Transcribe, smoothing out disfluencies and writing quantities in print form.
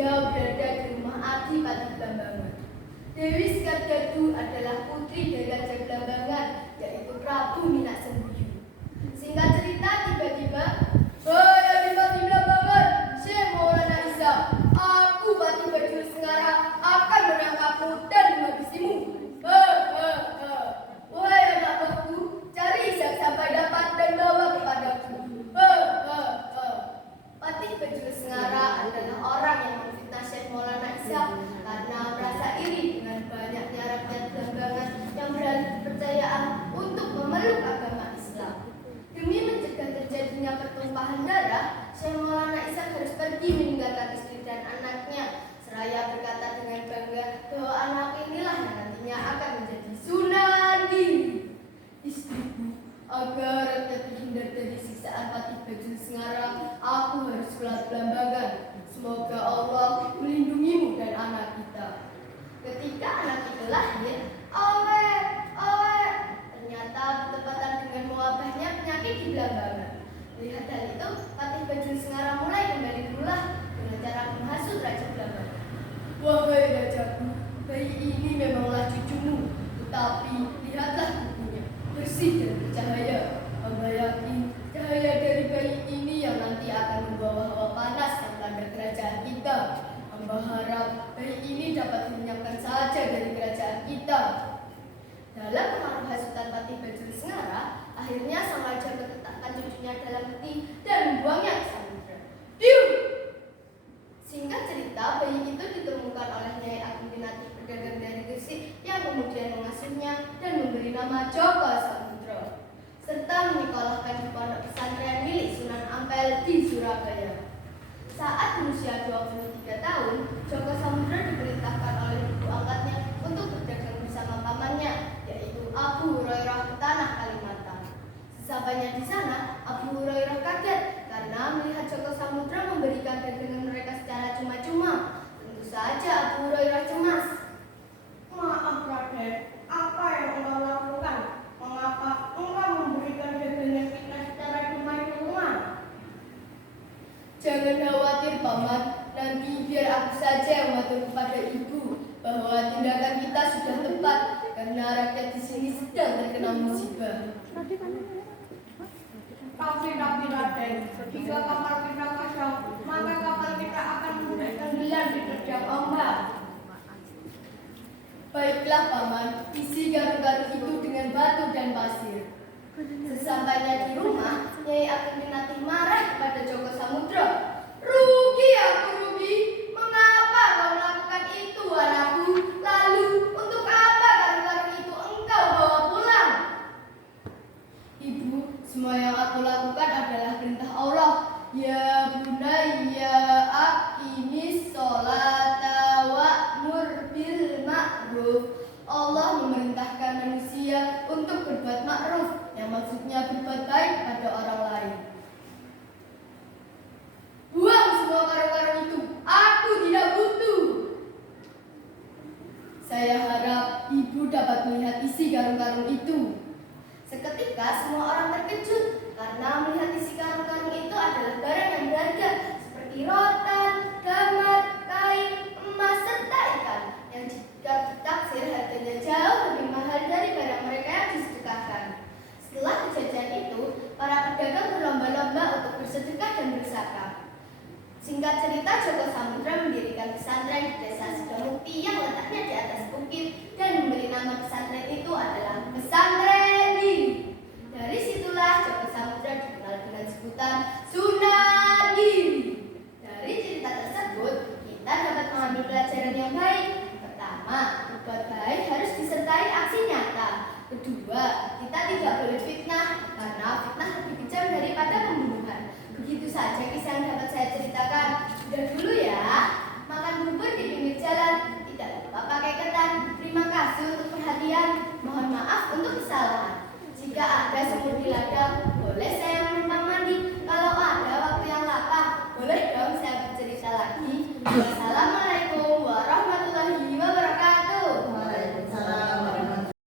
Beliau berada di rumah Adipati Blambangan. Dewi Skardadu adalah putri dari Raja Blambangan, yaitu Prabu Minak Sembuyu. Singkat cerita, tiba-tiba, "Hei Adipati Blambangan, Syekh Maulana Isa, aku Pati Bajul Sengara akan menangkapmu dan menghabisimu. Wahai anak buahku, cari Isa sampai dapat dan bawa kepadaku." Patih Bajul Sengara adalah orang yang memfitnah Syekh Maulana Isa karena merasa iri dengan banyaknya rakyat Blambangan yang beralih kepercayaan untuk memeluk agama Islam. Demi mencegah terjadinya pertumpahan darah, Syekh Maulana Isa harus pergi meninggalkan istri dan anaknya, seraya berkata dengan bangga bahwa anak inilah yang nantinya akan menjadi Sunan Giri. Istriku, agar rakyat terhindar dari siksaan Patih Bajul Sengara, aku harus pulang Blambangan. Semoga Allah melindungimu dan anak kita. Ketika anak itu lahir, ternyata bertepatan dengan mewabahnya penyakit di Blambangan. Melihat hal itu, Patih Bajul Sengara mulai kembali berulah dengan cara menghasut Raja Blambangan. "Wahai rajaku, bayi ini memanglah cucumu, tetapi lihatlah kukunya, bersih dan bercahaya. Hamba yakin cahaya dari bayi ini yang nanti akan membawa hawa panas yang melanda kerajaan kita. Hamba harap bayi ini dapat dilenyapkan saja dari kerajaan kita." Dalam pengaruh hasutan Patih Bajul Sengara, akhirnya sang raja meletakkan cucunya dalam peti dan membuangnya ke samudra. Singkat cerita, bayi itu ditemukan oleh Nyai Agung Pinatih, pedagang dari Gresik, yang kemudian mengasuhnya dan memberi nama Joko Samudro, serta menyekolahkan di pondok pesantren milik Sunan Ampel di Surabaya. Saat berusia 23 tahun, Joko Samudro diperintahkan oleh ibu angkatnya untuk berdagang bersama pamannya, yaitu Abu Hurairah ke tanah Kalimantan. Sesampainya di sana, Abu Hurairah kaget karena melihat Joko Samudro memberikan dagangan mereka secara cuma-cuma. Tentu saja Abu Hurairah cemas. "Maaf Raden, apa yang engkau lakukan? Mengapa engkau memberikan dagangan kita secara cuma-cuma?" "Jangan khawatir paman, nanti biar aku saja yang matur kepada ibu bahwa tindakan kita sudah tepat karena rakyat di sini sedang terkena musibah." Tapi Raden, jika kapal kita kosong, maka kapal kita akan mudah tenggelam di terjang ombak. "Baiklah paman, isi garu-garu itu dengan batu dan pasir." Sesampainya di rumah, Nyai Agung Pinatih marah kepada Joko Samudro. "Rugi aku, rugi. Mengapa kau melakukan itu, anakku? Lalu, untuk apa garu-garu itu engkau bawa pulang?" "Ibu, semua yang aku lakukan adalah perintah Allah. Ya bunayya aqimis sholata wa'mur bil ma'ruf." Allah memerintahkan manusia untuk berbuat ma'ruf, yang maksudnya berbuat baik pada orang lain. "Buang semua karung-karung itu, aku tidak butuh." "Saya harap ibu dapat melihat isi karung-karung itu." Seketika semua orang terkejut karena melihat isi karung-karung itu adalah barang yang berharga seperti rotan, gambar, kain, emas, serta ikan yang jika ditaksir harganya jauh lebih mahal dari barang mereka yang disedekahkan. Setelah kejadian itu, para pedagang berlomba-lomba untuk bersedekah dan berzakat. Singkat cerita, Joko Samudro mendirikan pesantren di desa Sidomukti yang letaknya di atas bukit dan memberi nama pesantren itu adalah Pesantren Giri. Dari situlah Joko Samudro dikenal dengan sebutan Sunan Giri. Dari cerita tersebut, kita dapat mengambil pelajaran yang baik. Pertama, berbuat baik harus disertai aksi nyata. Kedua, kita tidak boleh fitnah karena fitnah lebih kejam daripada pembunuhan. Begitu saja kisah yang dapat saya ceritakan. Udah dulu ya. Makan bubur di pinggir jalan, tidak lupa pakai ketan. Terima kasih untuk perhatian. Mohon maaf untuk kesalahan. Jika ada semut di ladang, boleh saya